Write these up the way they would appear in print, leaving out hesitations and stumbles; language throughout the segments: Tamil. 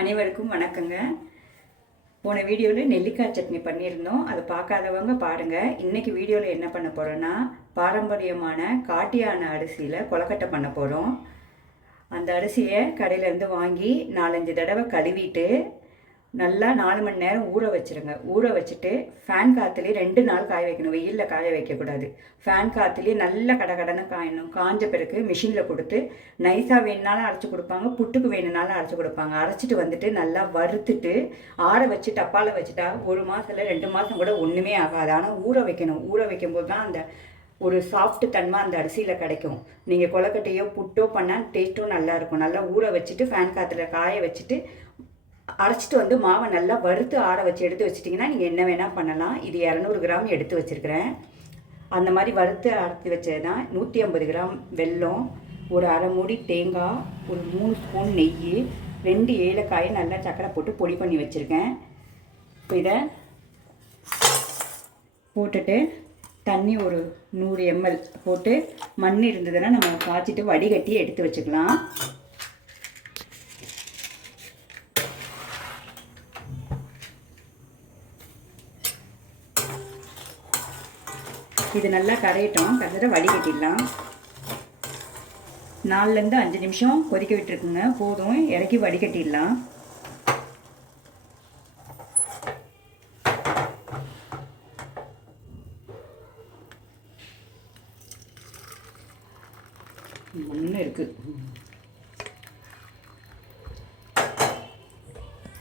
அனைவருக்கும் வணக்கங்க. போன வீடியோவில் நெல்லிக்காய் சட்னி பண்ணியிருந்தோம். அதை பார்க்காதவங்க பாருங்கள். இன்றைக்கி வீடியோவில் என்ன பண்ண போகிறோன்னா, பாரம்பரியமான காட்டு யானை அரிசியில் கொலக்கட்டை பண்ண போகிறோம். அந்த அரிசியை கடையிலேருந்து வாங்கி 4-5 தடவை கழுவிட்டு நல்லா 4 மணி நேரம் ஊற வச்சுருங்க. ஊற வச்சுட்டு ஃபேன் காற்றுலேயே 2 நாள் காய வைக்கணும். வெயிலில் காய வைக்கக்கூடாது. ஃபேன் காற்றுலேயே நல்லா கடகடன்னு காயணும். காஞ்ச பிறகு மிஷினில் கொடுத்து நைஸாக வேணுனாலும் அரைச்சி கொடுப்பாங்க, புட்டுக்கு வேணுனாலும் அரைச்சி கொடுப்பாங்க. அரைச்சிட்டு வந்துட்டு நல்லா வறுத்துட்டு ஆற வச்சு டப்பாவில் வச்சுட்டா 1 மாதம் இல்லை 2 மாதம் கூட ஒன்றுமே ஆகாது. ஆனால் ஊற வைக்கணும். ஊற வைக்கும்போது தான் அந்த ஒரு சாஃப்ட் தன்மை அந்த அரிசியில் கிடைக்கும். நீங்கள் கொலக்கட்டையோ புட்டோ பண்ணால் டேஸ்ட்டும் நல்லாயிருக்கும். நல்லா ஊற வச்சுட்டு ஃபேன் காற்றுல காய வச்சுட்டு அரைச்சிட்டு வந்து மாவை நல்லா வறுத்து ஆற வச்சு எடுத்து வச்சிட்டிங்கன்னா நீங்கள் என்ன வேணால் பண்ணலாம். இது 200 கிராம் எடுத்து வச்சுருக்கிறேன். அந்த மாதிரி வறுத்து அரைச்சி வச்சது தான். 150 கிராம் வெல்லம், ஒரு அரை மூடி தேங்காய், ஒரு 3 ஸ்பூன் நெய், 2 ஏலக்காய் நல்லா சக்கரை போட்டு பொடி பண்ணி வச்சுருக்கேன். இப்போ இதை போட்டுட்டு தண்ணி ஒரு 100 ml போட்டு மண் இருந்ததுன்னா நம்ம காய்ச்சிட்டு வடிகட்டி எடுத்து வச்சுக்கலாம். இது நல்லா கரையட்டும். கரையிற வடிகட்டிடலாம். 4லேருந்து 5 நிமிஷம் கொதிக்க விட்டுருக்குங்க. போதும், இறக்கி வடிகட்டிடலாம். ஒன்று இருக்குது.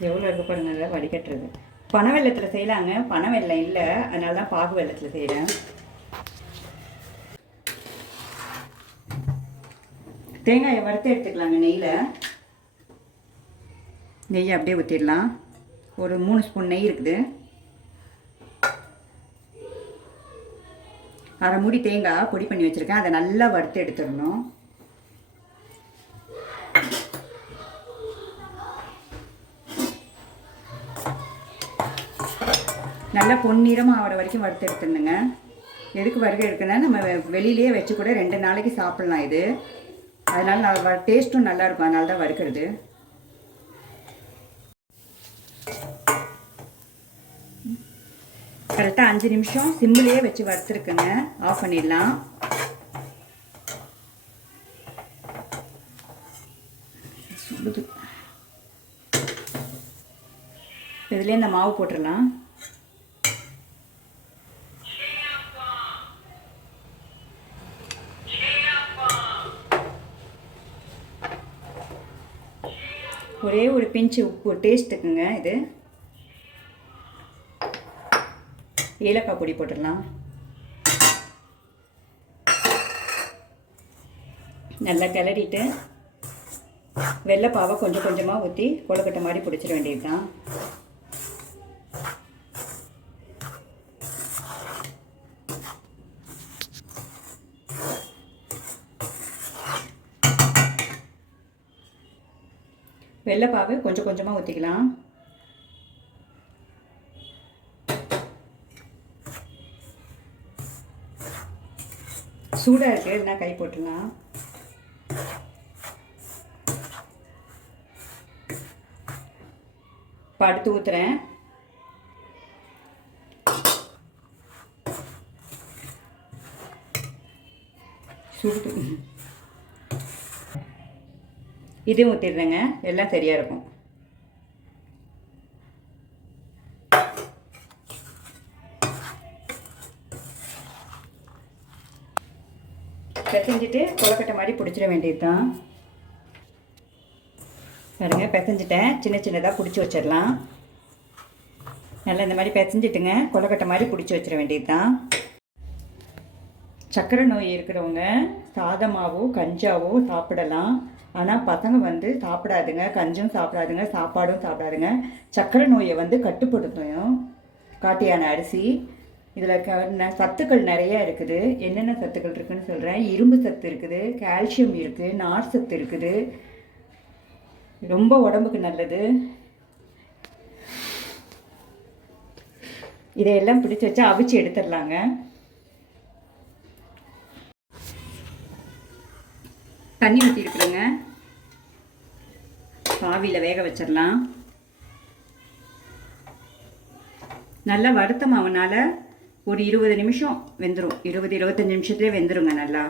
எவ்வளோ இருக்கு பாருங்க வடிகட்டுறது. பனை வெல்லத்தில் செய்யலாங்க. பனை வெல்லம் இல்லை, அதனால தான் பாகு வெல்லத்தில் செய்கிறேன். தேங்காயை வறுத்து எடுத்துக்கலாங்க. நெய்யை அப்படியே ஊற்றிடலாம். ஒரு 3 ஸ்பூன் நெய் இருக்குது. அரை மூடி தேங்காய் பொடி பண்ணி வச்சுருக்கேன். அதை நல்லா வறுத்து எடுத்துடணும். நல்லா பொன்னிறமாக ஆகிற வரைக்கும் வறுத்து எடுத்துருந்துங்க. எதுக்கு வறுக்க எடுக்குன்னா நம்ம வெளியிலேயே வச்சு கூட 2 நாளைக்கு சாப்பிட்லாம். இது அதனால டேஸ்ட்டும் நல்லாயிருக்கும். அதனால தான் வறுக்கிறது. கரெக்டாக 5 நிமிஷம் சிம்மிலேயே வச்சு வறுத்துருக்குங்க. ஆஃப் பண்ணிடலாம். இதுலேயே இந்த மாவு போட்டுடலாம். ஒரே ஒரு பிஞ்சு உப்பு டேஸ்ட்டுக்குங்க. இது ஏலக்காய் பொடி போட்டுடலாம். நல்லா கிளறிட்டு வெள்ளைப்பாவை கொஞ்சம் கொஞ்சமாக ஊற்றி கொழுக்கட்டை மாதிரி பிடிச்சிட வேண்டியது தான். வெள்ளைப்பாவை கொஞ்சம் கொஞ்சமாக ஊற்றிக்கலாம். சூடாக இருக்குது, என்ன கை போட்டுடலாம். இப்போ அடுத்து ஊற்றுறேன். சுடு இதையும் ஊற்றிடுறேங்க. எல்லாம் சரியாக இருக்கும். பிசைஞ்சிட்டு கொலக்கட்டை மாதிரி பிடிச்சிட வேண்டியது தான். பாருங்க, பிசைஞ்சிட்டேன். சின்ன சின்னதாக பிடிச்சி வச்சிடலாம். நல்லா இந்த மாதிரி பிசைஞ்சிட்டுங்க கொலக்கட்டை மாதிரி பிடிச்சி வச்சிட வேண்டியது தான். சர்க்கரை நோய் இருக்கிறவங்க சாதமாவோ கஞ்சாவோ சாப்பிடலாம். ஆனால் பசங்க சாப்பிடாதுங்க. கஞ்சும் சாப்பிடாதுங்க, சாப்பாடும் சாப்பிடாதுங்க. சர்க்கரை நோயை கட்டுப்படுத்தும் காட்டு யானை அரிசி. இதில் சத்துக்கள் நிறையா இருக்குது. என்னென்ன சத்துக்கள் இருக்குதுன்னு சொல்கிறேன். இரும்பு சத்து இருக்குது, கால்சியம் இருக்குது, நார் சத்து இருக்குது. ரொம்ப உடம்புக்கு நல்லது. இதையெல்லாம் பிடிச்சி வச்சா அவிச்சு எடுத்துடலாங்க. தண்ணி ஊற்றி இருக்கிறேங்க. ஆவியில் வேக வச்சிடலாம். நல்லா வறுத்த மாவுனால ஒரு 20 நிமிஷம் வெந்துடும். 20-25 நிமிஷத்துலேயே வெந்துருங்க நல்லா.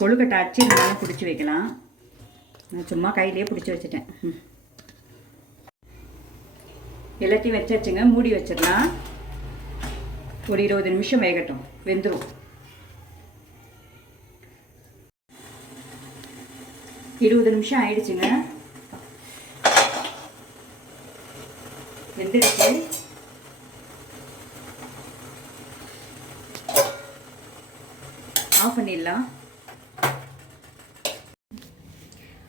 கொழுக்கட்டை அச்சு இருந்தாலும் பிடிச்சி வைக்கலாம். நான் சும்மா கையிலேயே பிடிச்சி வச்சுட்டேன். எல்லாத்தையும் வச்சாச்சுங்க. மூடி வச்சிடலாம். ஒரு 20 நிமிஷம் வேகட்டும், வெந்துடும். 20 நிமிஷம் ஆயிடுச்சுங்க. வெந்துடுச்சு. ஆஃப் பண்ணிடலாம்.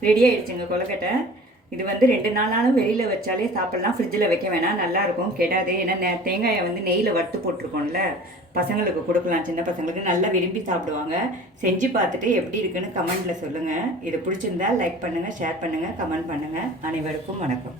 ரெடி ஆயிடுச்சுங்க கொழுக்கட்டை. இது வந்து 2 நாளாலும் வெளியில் வச்சாலே சாப்பிட்லாம். ஃப்ரிட்ஜில் வைக்க வேணாம், நல்லாயிருக்கும், கெடாது. ஏன்னா தேங்காயை வந்து நெய்யில் வறுத்து போட்டிருக்கோம்ல, பசங்களுக்கு கொடுக்கலாம். சின்ன பசங்களுக்கு நல்லா விரும்பி சாப்பிடுவாங்க. செஞ்சு பார்த்துட்டு எப்படி இருக்குன்னு கமெண்டில் சொல்லுங்கள். இது பிடிச்சிருந்தா லைக் பண்ணுங்கள், ஷேர் பண்ணுங்கள், கமெண்ட் பண்ணுங்கள். அனைவருக்கும் வணக்கம்.